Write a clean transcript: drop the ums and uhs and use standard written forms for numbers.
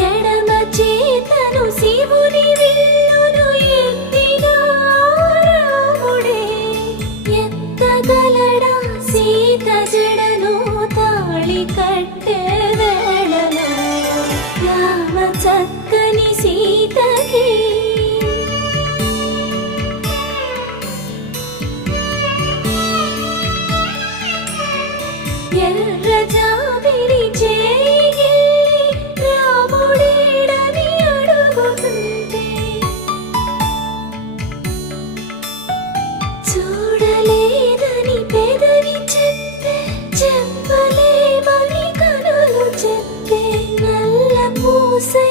ఎడమ చేతను శివుని విల్లును ఎత్తినా రాముడే ఎత్తగలడా సీత జడను తాళి కట్టే వేళలో రామ చక్కని సీతకి ఎర్ర జాబిలి చేయి రాముడేడని అడుగుతుంటే చూడలేదని పెదవి చెప్పే చెప్పలేమని కనులు చెప్పే నల్ల పూసై